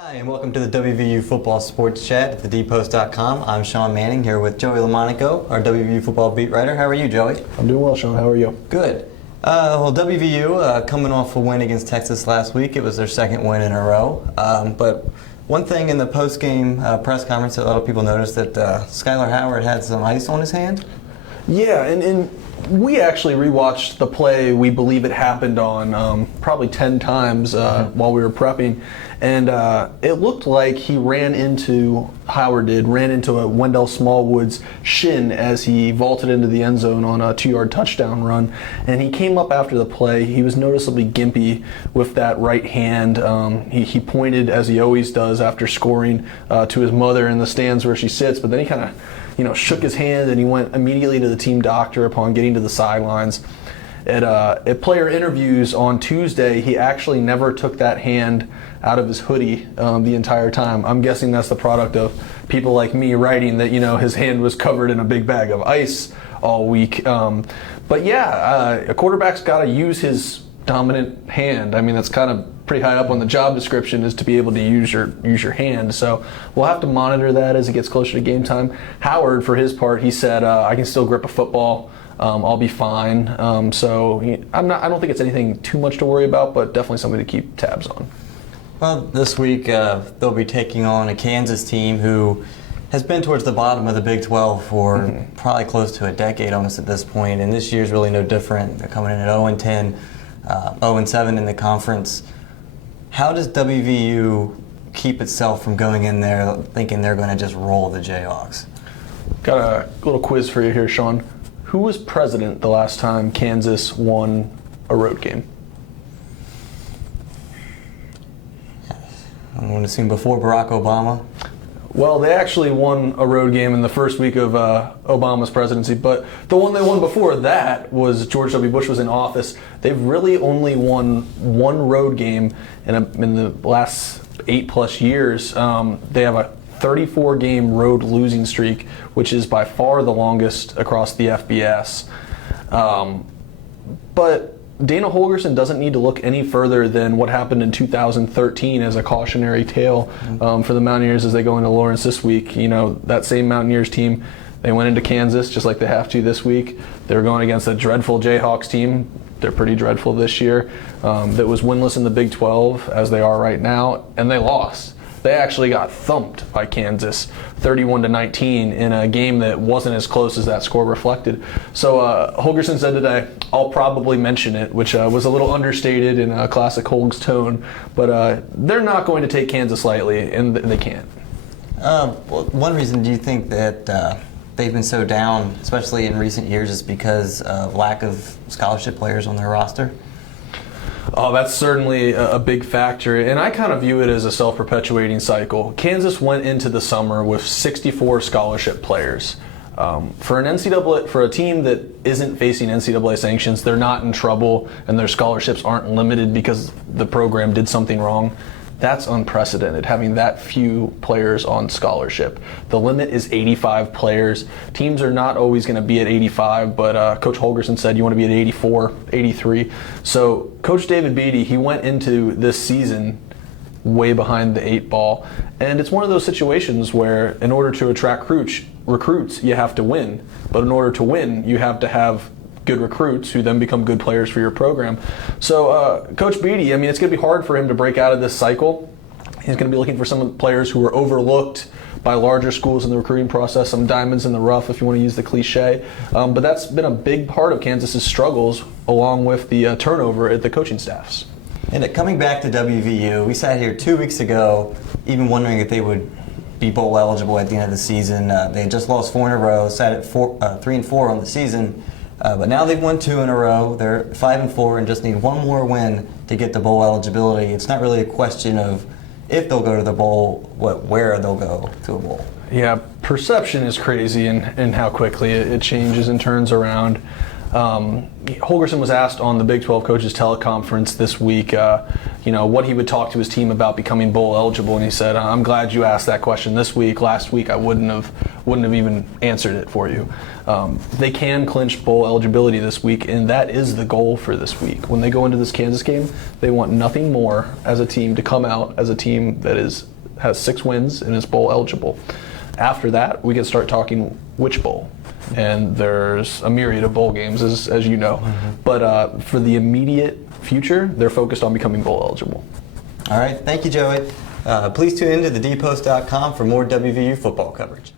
Hi, and welcome to the WVU Football Sports Chat at thedpost.com. I'm Sean Manning here with Joey LaMonaco, our WVU football beat writer. How are you, Joey? I'm doing well, Sean. How are you? Good. WVU coming off a win against Texas last week. It was their second win in a row. But one thing in the post-game press conference that a lot of people noticed that Skyler Howard had some ice on his hand. Yeah, and we actually rewatched the play. We believe it happened on probably 10 times while we were prepping. And it looked like Howard ran into a Wendell Smallwood's shin as he vaulted into the end zone on a 2-yard touchdown run. And he came up after the play. He was noticeably gimpy with that right hand. He pointed, as he always does after scoring, to his mother in the stands where she sits. But then he kind of shook his hand and he went immediately to the team doctor upon getting to the sidelines. At player interviews on Tuesday, he actually never took that hand out of his hoodie the entire time. I'm guessing that's the product of people like me writing that his hand was covered in a big bag of ice all week. But yeah, a quarterback's got to use his dominant hand. I mean, that's kind of pretty high up on the job description, is to be able to use your hand. So we'll have to monitor that as it gets closer to game time. Howard, for his part, he said, I can still grip a football. I'll be fine. I don't think it's anything too much to worry about, but definitely something to keep tabs on. Well, this week they'll be taking on a Kansas team who has been towards the bottom of the Big 12 for probably close to a decade almost at this point, and this year's really no different. They're coming in at 0-10, 0-7 in the conference. How does WVU keep itself from going in there thinking they're going to just roll the Jayhawks? Got a little quiz for you here, Sean. Who was president the last time Kansas won a road game? I'm going to assume before Barack Obama. Well, they actually won a road game in the first week of Obama's presidency, but the one they won before that was George W. Bush was in office. They've really only won one road game in the last 8+ years. They have a 34-game road losing streak, which is by far the longest across the FBS. But Dana Holgorsen doesn't need to look any further than what happened in 2013 as a cautionary tale for the Mountaineers as they go into Lawrence this week. That same Mountaineers team, they went into Kansas just like they have to this week. They were going against a dreadful Jayhawks team. They're pretty dreadful this year. That was winless in the Big 12 as they are right now, and they lost. They actually got thumped by Kansas 31-19 in a game that wasn't as close as that score reflected. So Holgorsen said today, I'll probably mention it, which was a little understated in a classic Holgs tone, but they're not going to take Kansas lightly, and they can't. Well, one reason do you think that they've been so down, especially in recent years, is because of lack of scholarship players on their roster? Oh, that's certainly a big factor, and I kind of view it as a self-perpetuating cycle. Kansas went into the summer with 64 scholarship players. For a team that isn't facing NCAA sanctions, they're not in trouble, and their scholarships aren't limited because the program did something wrong. That's unprecedented, having that few players on scholarship. The limit is 85 players. Teams are not always going to be at 85, but Coach Holgorsen said you want to be at 84, 83. So Coach David Beatty, he went into this season way behind the 8 ball. And it's one of those situations where in order to attract recruits, you have to win. But in order to win, you have to have good recruits who then become good players for your program. So Coach Beatty, it's going to be hard for him to break out of this cycle. He's going to be looking for some of the players who were overlooked by larger schools in the recruiting process, some diamonds in the rough if you want to use the cliche. But that's been a big part of Kansas's struggles along with the turnover at the coaching staffs. And coming back to WVU, we sat here 2 weeks ago even wondering if they would be bowl eligible at the end of the season. They had just lost 4 in a row, sat at 3-4 on the season. But now they've won 2 in a row. They're 5-4 and just need one more win to get the bowl eligibility. It's not really a question of if they'll go to the bowl, where they'll go to a bowl. Yeah, perception is crazy in how quickly it changes and turns around. Holgorsen was asked on the Big 12 coaches teleconference this week, what he would talk to his team about becoming bowl eligible, and he said, "I'm glad you asked that question this week. Last week I wouldn't have wouldn't have even answered it for you. They can clinch bowl eligibility this week, and that is the goal for this week. When they go into this Kansas game, they want nothing more as a team to come out as a team that has 6 wins and is bowl eligible. After that, we can start talking which bowl. And there's a myriad of bowl games, as you know. But for the immediate future, they're focused on becoming bowl eligible. All right. Thank you, Joey. Please tune in to thedpost.com for more WVU football coverage.